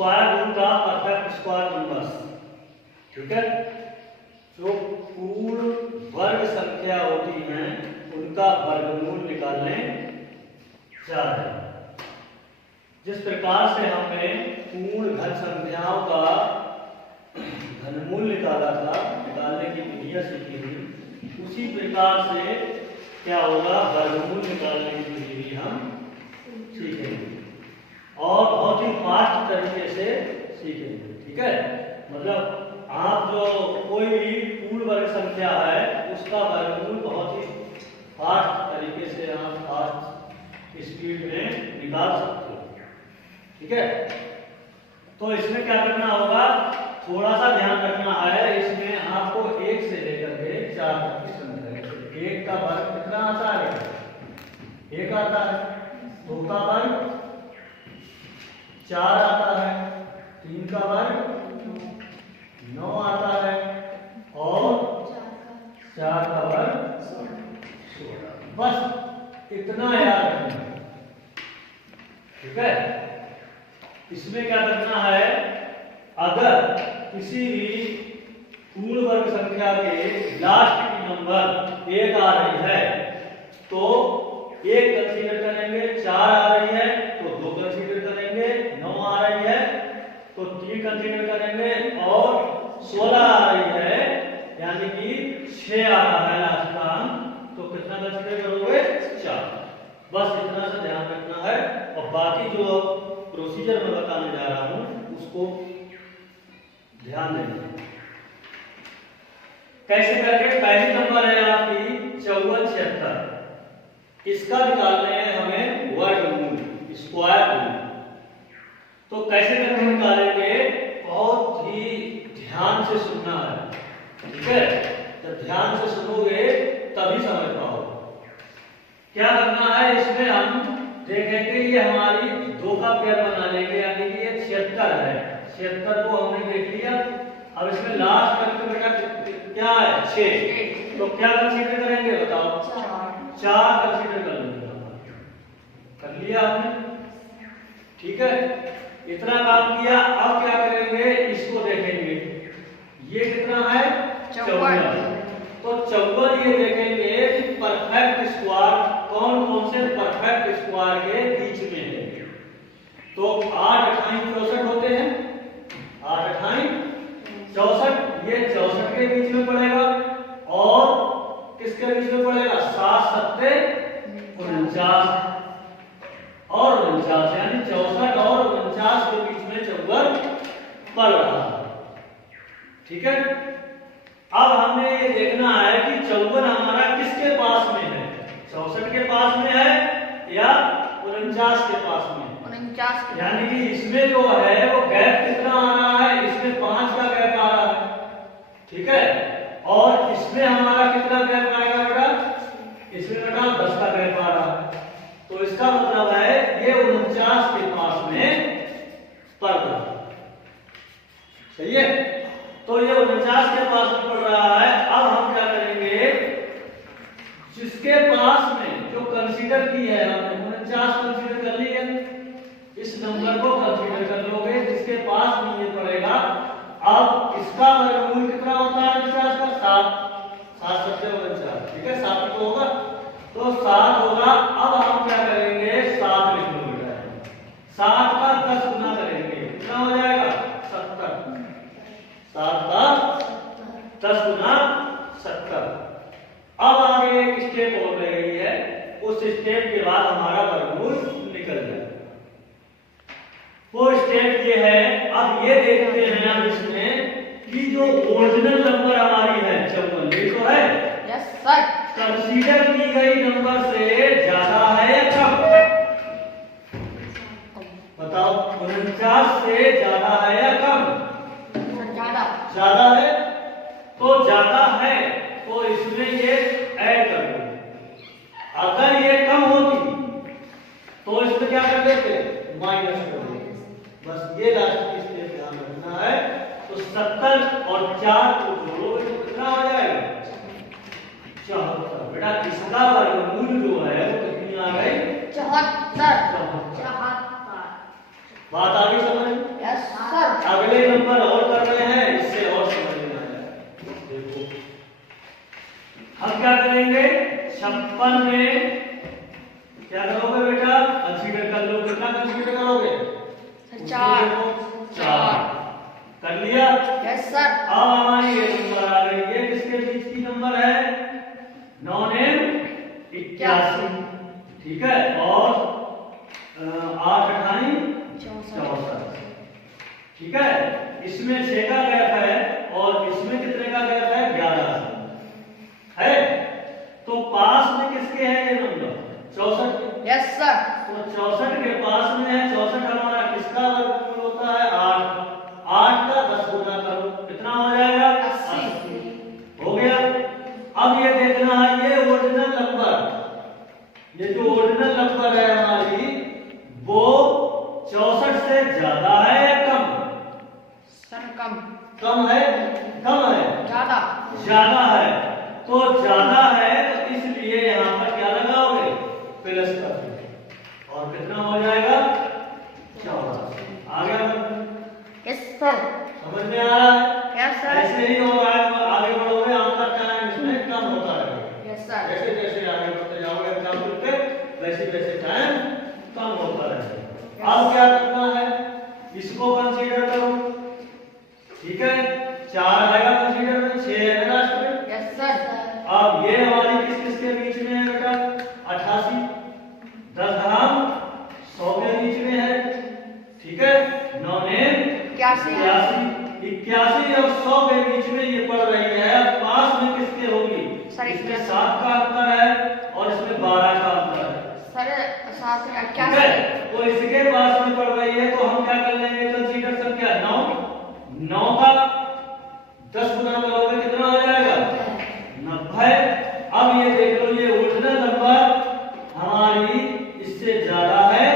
Square root of perfect square numbers. ठीक है, जो पूर्ण वर्ग संख्या होती हैं उनका वर्गमूल निकालने जा रहे हैं। जिस प्रकार से हमने पूर्ण घन संख्याओं का घनमूल निकाला था, निकालने की विधियां सीखी थी, उसी प्रकार से क्या होगा, वर्गमूल निकालने की विधि भी हम सीखेंगे और बहुत ही फास्ट तरीके से सीखेंगे। ठीक है, मतलब आप जो कोई भी पूर्ण वर्ग संख्या है उसका वर्गमूल बहुत ही फास्ट तरीके से आप फास्ट स्पीड में निकाल सकते हो। ठीक है, तो इसमें क्या करना होगा, थोड़ा सा ध्यान रखना है। इसमें आपको 1 से लेकर के 4 तक की संख्या है। 1 का वर्ग कितना आता है, 1 आता है। 2 का वर्ग 4 आता है। 3 का वर्ग 9 आता है और 4 का वर्ग 16। बस इतना याद रखना। ठीक है, इसमें क्या करना है, अगर किसी भी पूर्ण वर्ग संख्या के लास्ट की नंबर 1 आ रही है तो 1 कंसीडर करेंगे, 4 आ रही है तो 2 कंसीडर करेंगे, 9 आ रही है तो 3 कंसीडर करेंगे और 16 आ रही है यानी कि 6 आ रहा है लास्ट का अंक, तो कितना कंसीडर करोगे, 4। बस इतना सा ध्यान रखना है और बाकी जो प्रोसीजर मैं बताने जा रहा हूं उसको ध्यान देना। कैसे करके, पहली नंबर है आपकी 54 76, इसका निकालना है हमें वर्गमूल, स्क्वायर रूट। तो कैसे करके निकालेंगे, बहुत ही ध्यान से सुनना है। ठीक है, जब ध्यान से सुनोगे तभी समझ पाओगे। क्या करना है, इसमें हम देखेंगे ये हमारी 2 का पेयर बना लेंगे यानी कि ये 76 है। 76 को हमने देख लिया। अब इसमें लास्ट में बेटा क्या है, 6, तो क्या कंसीडर करेंगे बताओ, 4 कंसीडर कर लेंगे। कर लिया आपने। ठीक है, इतना काम किया। अब क्या करेंगे, इसको देखेंगे, ये कितना है, 54। तो 54 ये देखेंगे कि परफेक्ट स्क्वायर कौन कौन से परफेक्ट स्क्वायर के बीच में है। तो 8 अठाई 64 होते हैं, 8 अठाई 64, ये 64 के बीच में पड़ेगा और किसके बीच में पड़ेगा, 7 7 49 और 49 यानी 64 और 49 के बीच में 54 पड़ रहा है। ठीक है, अब हमने ये देखना है कि 54 हमारा किसके पास में है, 64 के पास में है या 49 के पास में, 49। यानी कि इसमें जो है वो गैप कितना आ रहा है, इसमें 5 का गैप आ रहा है। ठीक है, और इसमें हमारा कितना गैप आएगा बेटा, इसमें बेटा 10 का गैप आ रहा है। तो इसका मतलब है ये 49 के पास में पड़ रहा है। सही है, तो ये 49 के पास में पड़ रहा है। अब हम क्या करेंगे, जिसके पास में जो कंसीडर की है हमने 49 कंसीडर कर ली है, इस नंबर को कंसीडर कर लोगे जिसके पास में ये पड़ेगा। अब इसका वर्गमूल कितना होता है 49 का, 7, 7 7 49। ठीक है, 7 तो होगा, तो 7 होगा। अब हम क्या करेंगे, 7 लिख लो बेटा, 7 का 10 गुना करेंगे, कितना हो जाएगा, 70। 7 का 10 गुना 70। अब आगे एक स्टेप और रह गई है, उस स्टेप के बाद हमारा वर्गमूल निकल जाएगा। वो स्टेप ये है, अब ये देखते हैं हम इसमें कि जो ओरिजिनल नंबर हमारी है 54, ये तो है, यस सर, कंसीडर की गई नंबर से ज्यादा है या कम, बताओ, 49 से ज्यादा है या कम, ज्यादा, ज्यादा है। तो ज्यादा है तो इसमें ये ऐड कर दो। अगर ये कम होती तो इसमें क्या कर देते, माइनस कर देते। बस ये लास्ट की स्टेप ध्यान रखना है। तो 70 और 4 को जोड़ोगे तो कितना हो जाएगा, 74। बेटा इसका वर्गमूल जो है वो कितनी आ गई, 74। बात आ गई समझ, यस। Yes sir. अब हमारी ये नंबर आ गई, ये किसके बीच की नंबर है? 9 ने 81, ठीक है, और 8 अठाई 64, ठीक है। इसमें 6 का गैप है और इसमें कितने का गैप है? 11 है। तो पास में किसके है ये नंबर? 64 के। Yes sir. तो 64 के पास में है, 64 हमारा किसका वर्गमूल होता है? 8। 8 का 10 गुना करो, कितना हो जाएगा? 80 हो गया। अब ये देखना है, ये ओरिजिनल नंबर, ये जो ओरिजिनल नंबर है हमारी, वो 64 से ज्यादा है या कम? सर कम। कम है? कम है? ज्यादा। ज्यादा है। तो ज्यादा है तो इसलिए यहाँ पर क्या लगाओगे? प्लस कर दो, और कितना हो जाएगा? 14। आ गया? Yes sir. समझ में आ रहा है? Yes sir. ऐसे ही और आगे बढ़ोगे, आपका टाइम इसमें कम होता रहेगा। Yes sir. जैसे जैसे आगे बढ़ते जाओगे एग्जाम्पल पे, वैसे वैसे टाइम कम होता रहेगा। अब क्या करना है? इसको कंसीडर करो, ठीक है। 4 आएगा कंसीडर में, 6 है लास्ट में। Yes sir. अब ये हमारी किस किस के बीच में है बेटा? 88, 10 धाम 100 के बीच में है, ठीक है। 9 ने 81, 81 और 100 के बीच में ये पड़ रही है। अब पास में किसके होगी? इसमें 7 का अंतर है और इसमें 12 का अंतर है सर। 7 से 81 है। तो इसके पास में पड़ रही है, तो हम क्या कर लेंगे? कंसीडर संख्या 9, 9 का 10 गुना करोगे, कितना हो जाएगा? 90। अब ये देख लो, ये ओरिजिनल नंबर हमारी इससे ज्यादा है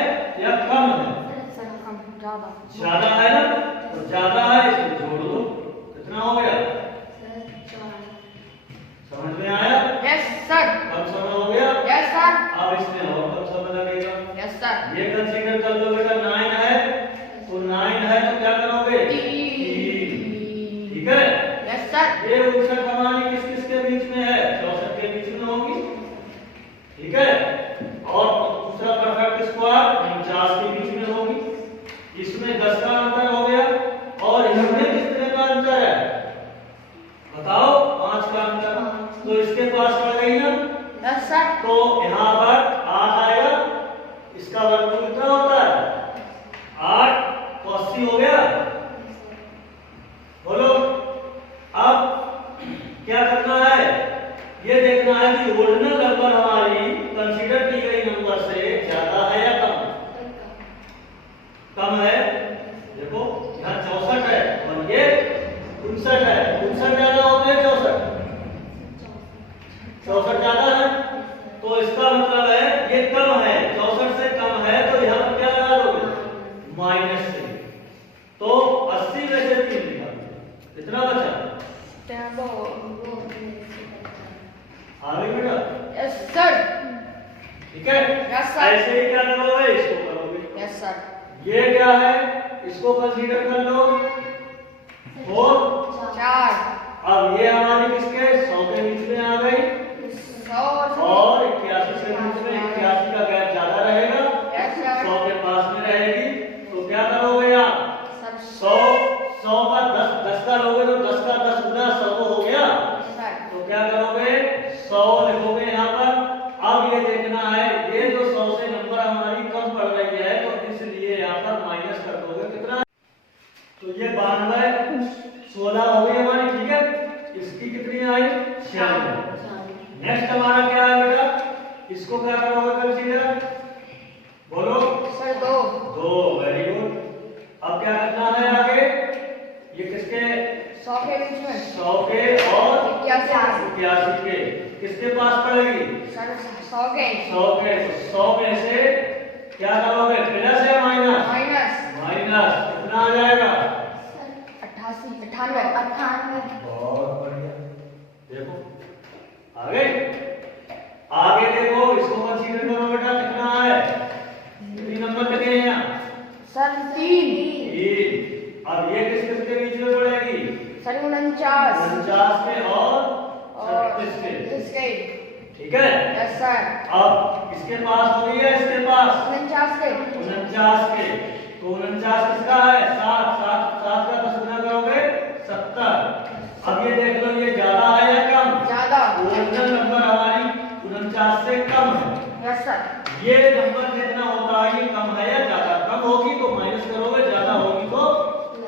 या कम है? सर कम। ज्यादा। ज्यादा है ना, तो ज्यादा है, इसको जोड़ दो, कितना हो गया? समझ में आया? Yes sir. कम समय हो गया? Yes sir. अब इसमें और कम समय लगेगा। Yes sir. ये कंसीडर कर लो बेटा, 9 है, तो 9 है तो क्या करोगे? 3, ठीक है। Yes sir. ये 59 हमारी किस किस के बीच में है? 64 के बीच में होगी, ठीक है। और दूसरा परफेक्ट स्क्वायर 49 के बीच में होगी। इसमें 10 का अंतर हो गया और इसमें कितने का अंतर है? बताओ। 5 का अंतर। तो इसके पास पड़ गई ना? Yes sir. तो यहाँ पर 8 आएगा, इसका वर्गमूल कितना होता है? 8, तो 80 हो गया। बोलो। अब क्या करना है? ये देखना है कि ओरिजिनल नंबर हमारी कंसीडर की गई नंबर से ज्यादा है या कम? कम है। देखो यहाँ 64 है और ये 59 है। 59 ज्यादा होते हैं 64? 64 ज्यादा है, तो इसका मतलब है ये कम है, 64 से कम है, तो यहाँ पर क्या लगा दोगे? माइनस से। तो 80 में से 3 निकाल, कितना बचा? आ गई बेटा? Yes sir. ठीक है। Yes sir. ऐसे ही क्या करोगे? इसको करोगे। Yes sir. ये क्या है? इसको कंसीडर कर लो, 4। अब ये हमारी किसके? 100 के बीच में आ गई 100 और 81 के बीच में। 81 का गैप ज्यादा रहेगा, यस सर। 100 के पास में रहेगी। तो क्या करोगे आप? 100 का 10 का लोगे तो 10 का 10 गुना 100 हो गया। तो क्या करोगे? 100 लिखोगे यहाँ पर। अब ये देखना है, ये जो 100 से नंबर हमारी कम पड़ रही है, तो इसलिए यहाँ पर माइनस कर दोगे, कितना? तो ये 92, 16 हो गई हमारी, ठीक है। इसकी कितनी आई? 96। नेक्स्ट हमारा क्या है बेटा? इसको क्या करोगे कंसीडर? बोलो सर। 2। 2, very good. अब क्या करना है आगे? ये किसके? 100 के बीच में। 100 के और 81 के किसके पास पड़ेगी? सर 100 के। 100 के। तो 100 में से क्या करोगे? प्लस या माइनस? माइनस। माइनस, कितना आ जाएगा? 88 98। बहुत बढ़िया। देखो आगे, आगे देखो, इसको कंसीडर करो बेटा, कितना है? कितनी नंबर लगे हैं यहाँ? सर 3। 3। अब ये किस किस के बीच में पड़ेगी? सर 49 में और 36 के। ठीक है। Yes sir. अब इसके पास हो गई है, इसके पास 49 के। 49 के। तो 49 किसका है? 7 का 10 गुना करोगे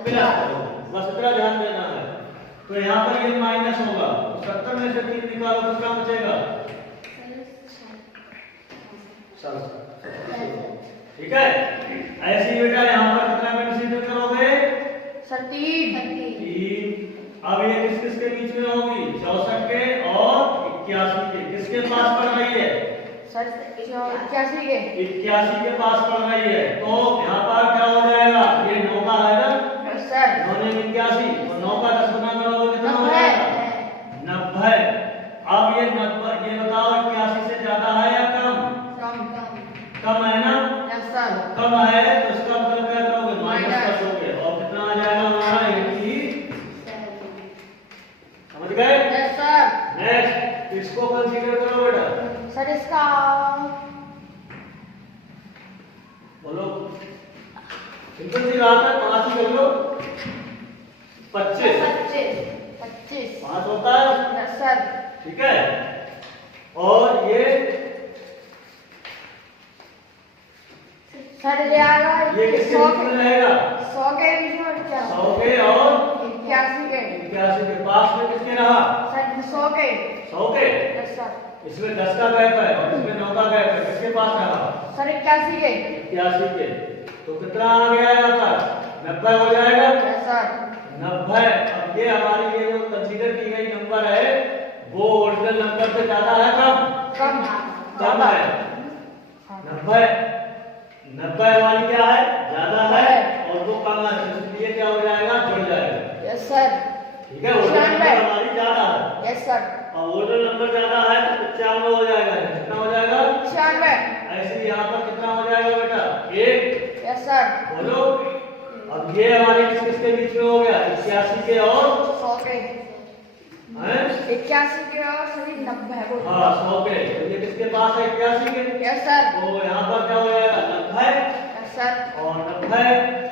प्लस करोगे, बस इतना ध्यान देना है। तो यहाँ पर ये माइनस होगा, 70 में से 3 निकालो तो क्या बचेगा? ठीक है। ऐसे ही बेटा यहाँ पर कितना कंसीडर करोगे? सर 3 अब ये किस किस के बीच में होगी? 64 के और 81 के। किसके पास पड़ रही है? सर 81 के 81 के पास पड़ रही है। तो यहाँ पर क्या हो जाएगा? ये 9 का है ना? सर 9 ने 81 और 9 का 10 गुना करोगे कितना हो जाएगा? 90। अब ये 90, ये बताओ 81 से ज्यादा है या कम? कम है ना? कम है तो इसका मतलब क्या करोगे? माइनस कर दोगे और कितना आ जाएगा हमारा? 80। समझ गए? Yes sir. नेक्स्ट इसको कंसीडर करो बेटा। सर इसका बोलो, सिंपल सी बात है, 5 ही कर लो। 25 5 होता है। Yes sir. ठीक है। और ये सर ये आ रहा है किसके 100 बीच में रहेगा? 100 के बीच में क्या? 100 के और 81 के 81 के पास में किसके रहा? सर 100 के 100 के। Yes sir. इसमें 10 का गैप है और इसमें 9 का गैप है, किसके पास रहा? सर 81 के 81 के। तो कितना आ गया यहाँ पर? 90 हो जाएगा। Yes sir. 90। अब ये हमारी ये जो कंसीडर की गई नंबर है वो ओरिजिनल नंबर से ज्यादा है कम? कम है। 90 वाली क्या है? ज्यादा है और वो कम है, इसलिए क्या हो जाएगा? जुड़ जाएगा। Yes sir. ठीक है। ओरिजिनल नंबर हमारी ज्यादा है यस सर। और ओरिजिनल नंबर ज्यादा है तो 95 हो जाएगा। कितना हो जाएगा? 96। ऐसे ही यहाँ पर कितना हो जाएगा बेटा? 1। Yes sir. बोलो। अब ये हमारे किस किस के बीच में हो गया? 81 के और 100 के हैं? 81 के और सभी 90 है वो। हाँ 100 के। तो ये किसके पास है? 81 के। Yes sir. तो यहाँ पर क्या हो जाएगा? 90। Yes sir. और 90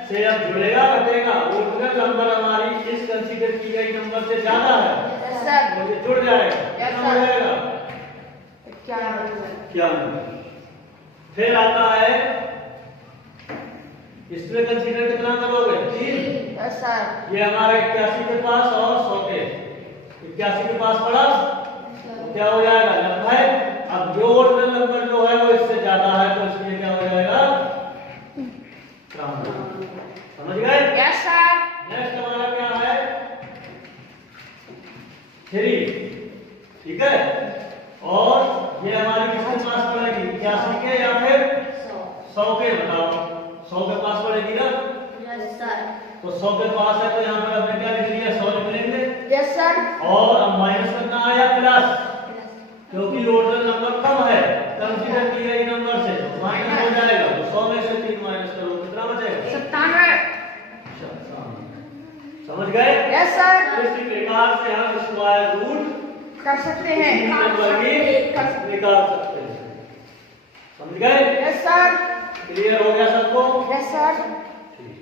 से अब जुड़ेगा घटेगा? ओरिजिनल नंबर हमारी इस कंसीडर की गई नंबर से ज्यादा है यस सर। तो ये जुड़ जाएगा। Yes, कितना हो sir. जाएगा? 91। फिर आता है इसमें कंसीडर कितना करोगे? 3। Yes sir. ये हमारा 81 के पास और 100 के। 81 के पास पड़ा तो क्या हो जाएगा? 90। अब जो ओरिजिनल नंबर जो है वो इससे ज्यादा है तो इसलिए क्या हो जाएगा? समझ गए? Yes sir. नेक्स्ट हमारा क्या है? 3। ठीक है। और ये हमारी किसके पास पड़ेगी? 81 के या फिर 100 के? बताओ। 100 के पास पड़ेगी ना? Yes sir. तो 100 के पास है तो यहाँ पर हमने क्या लिख लिया? 100 लिख लेंगे। Yes sir. और अब माइनस करना है या प्लस? क्योंकि ओरिजिनल नंबर कम है कंसीडर की गई नंबर से, तो माइनस हो जाएगा। तो 100 में से 3 माइनस करो कितना बचेगा? 97। समझ गए? Yes sir. इसी प्रकार से हम स्क्वायर रूट कर सकते हैं। नंबर की निकाल सकते हैं। समझ गए? Yes sir. क्लियर हो गया सबको? Yes sir. ठीक।